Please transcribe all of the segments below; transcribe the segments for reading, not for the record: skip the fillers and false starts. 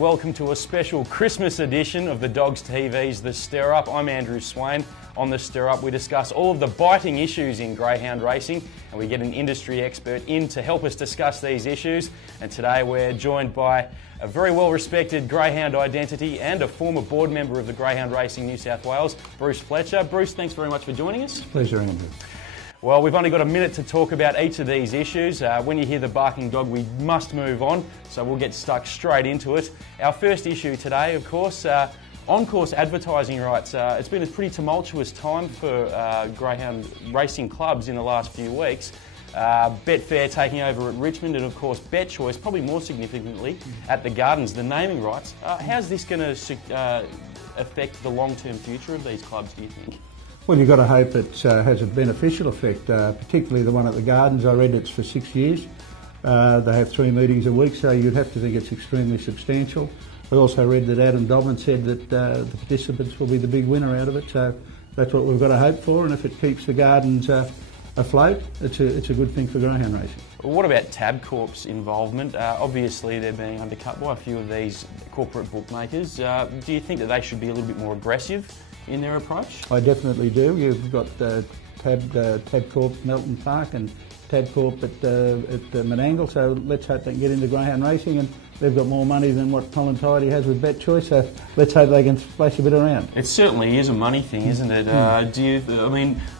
and welcome to a special Christmas edition of the Dogs TV's The Stir Up. I'm Andrew Swain. On The Stir Up we discuss all of the biting issues in greyhound racing, and we get an industry expert in to help us discuss these issues. And today we're joined by a very well respected greyhound identity and a former board member of the Greyhound Racing New South Wales, Bruce Fletcher. Bruce, thanks very much for joining us. Pleasure, Andrew. Well, we've only got a minute to talk about each of these issues. When you hear the barking dog, we must move on, so we'll get stuck straight into it. Our first issue today, of course, on-course advertising rights. It's been a pretty tumultuous time for greyhound racing clubs in the last few weeks. Betfair taking over at Richmond, and of course BetChoice, probably more significantly, at the Gardens, the naming rights. How's this going to affect the long-term future of these clubs, do you think? Well, you've got to hope it has a beneficial effect, particularly the one at the Gardens. I read it's for 6 years. They have 3 meetings a week, so you'd have to think it's extremely substantial. I also read that Adam Dobbin said that the participants will be the big winner out of it, so that's what we've got to hope for, and if it keeps the Gardens afloat, it's a good thing for greyhound racing. What about Tabcorp's involvement? Obviously they're being undercut by a few of these corporate bookmakers. Do you think that they should be a little bit more aggressive in their approach? I definitely do. You've got Tabcorp Melton Park and Tabcorp at Menangle, so let's hope they can get into greyhound racing, and they've got more money than what Colin Tidy has with BetChoice, so let's hope they can splash a bit around. It certainly is a money thing, isn't it?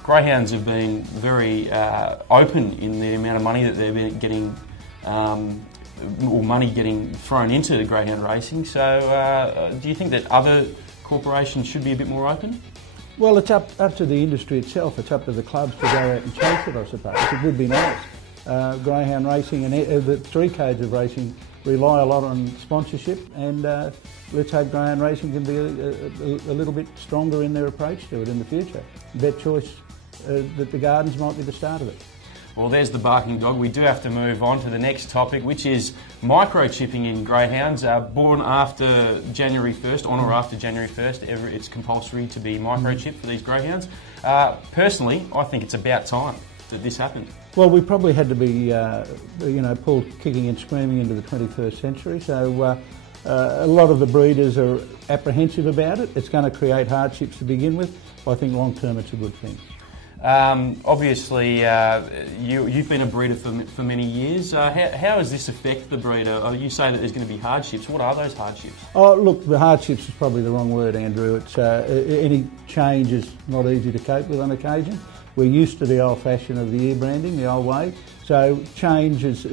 Greyhounds have been very open in the amount of money that they're getting, or money getting thrown into the greyhound racing, so do you think that other corporations should be a bit more open? Well, it's up to the industry itself. It's up to the clubs to go out and chase it, I suppose. It would be nice. Greyhound racing and the 3 codes of racing rely a lot on sponsorship, and let's hope greyhound racing can be a little bit stronger in their approach to it in the future. BetChoice, that the Gardens might be the start of it. Well, there's the barking dog. We do have to move on to the next topic, which is microchipping in greyhounds. Born after January 1st, on or after January 1st, it's compulsory to be microchipped for these greyhounds. Personally, I think it's about time that this happened. Well, we probably had to be, pulled kicking and screaming into the 21st century, so a lot of the breeders are apprehensive about it. It's going to create hardships to begin with, but I think long term it's a good thing. Obviously, you've been a breeder for many years. How does this affect the breeder? You say that there's going to be hardships. What are those hardships? Oh, look, the hardships is probably the wrong word, Andrew. It's any change is not easy to cope with on occasion. We're used to the old fashion of the ear branding, the old way. So change is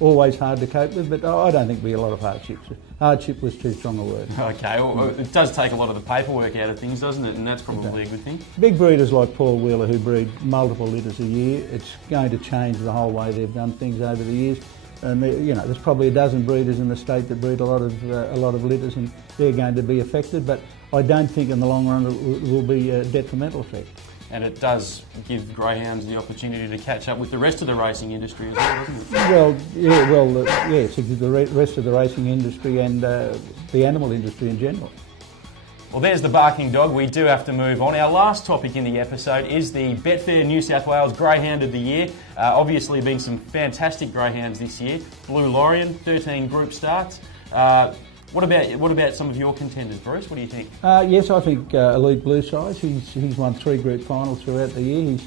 always hard to cope with, but I don't think there'll be a lot of hardships. Hardship was too strong a word. Okay, well, it does take a lot of the paperwork out of things, doesn't it? And that's probably a good thing. Big breeders like Paul Wheeler, who breed multiple litters a year, it's going to change the whole way they've done things over the years. And there's probably a dozen breeders in the state that breed a lot of litters, and they're going to be affected. But I don't think in the long run it will be a detrimental effect. And it does give greyhounds the opportunity to catch up with the rest of the racing industry as well, doesn't it? Yes, it gives the rest of the racing industry and the animal industry in general. Well, there's the barking dog. We do have to move on. Our last topic in the episode is the Betfair New South Wales Greyhound of the Year. Obviously been some fantastic greyhounds this year. Blue Lorien, 13 group starts. What about some of your contenders, Bruce? What do you think? Yes, I think Elite Blue Size. He's won 3 group finals throughout the year. His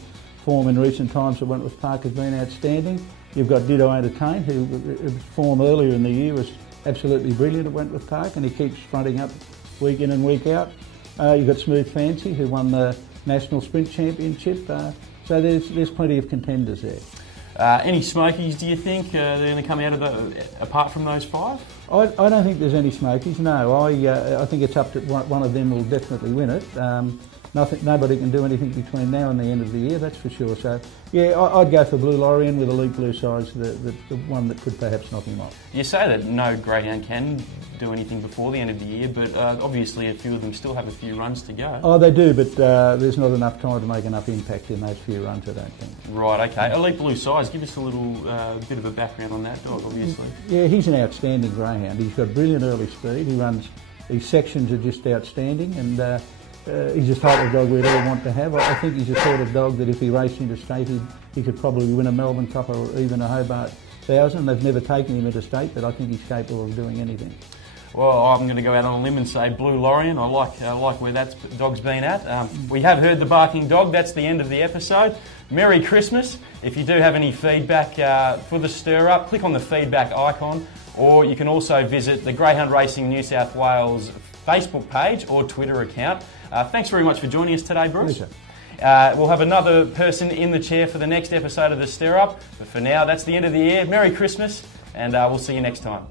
form in recent times at Wentworth Park has been outstanding. You've got Ditto Entertain, whose form earlier in the year was absolutely brilliant at Wentworth Park, and he keeps fronting up week in and week out. You've got Smooth Fancy, who won the National Sprint Championship. So there's plenty of contenders there. Any smokies, do you think, they're going to come out of apart from those 5? I don't think there's any smokies, no. I think it's up to one of them will definitely win it. Nobody can do anything between now and the end of the year, that's for sure. So, yeah, I'd go for Blue Lorien with Elite Blue Size, the one that could perhaps knock him off. You say that no greyhound can do anything before the end of the year, but obviously a few of them still have a few runs to go. Oh, they do, but there's not enough time to make enough impact in those few runs, I don't think. Right, okay. Elite Blue Size, give us a little bit of a background on that dog, obviously. Yeah, he's an outstanding greyhound. He's got brilliant early speed. His sections are just outstanding, and he's the type of dog we'd all want to have. I think he's the sort of dog that if he raced into state, he could probably win a Melbourne Cup or even a Hobart thousand. They've never taken him interstate, but I think he's capable of doing anything. Well, I'm going to go out on a limb and say Blue Lorien. I like where that dog's been at. We have heard the barking dog. That's the end of the episode. Merry Christmas. If you do have any feedback for the Stir Up, click on the feedback icon, or you can also visit the Greyhound Racing New South Wales Facebook page or Twitter account. Thanks very much for joining us today, Bruce. Pleasure. We'll have another person in the chair for the next episode of the Stir Up. But for now, that's the end of the year. Merry Christmas, and we'll see you next time.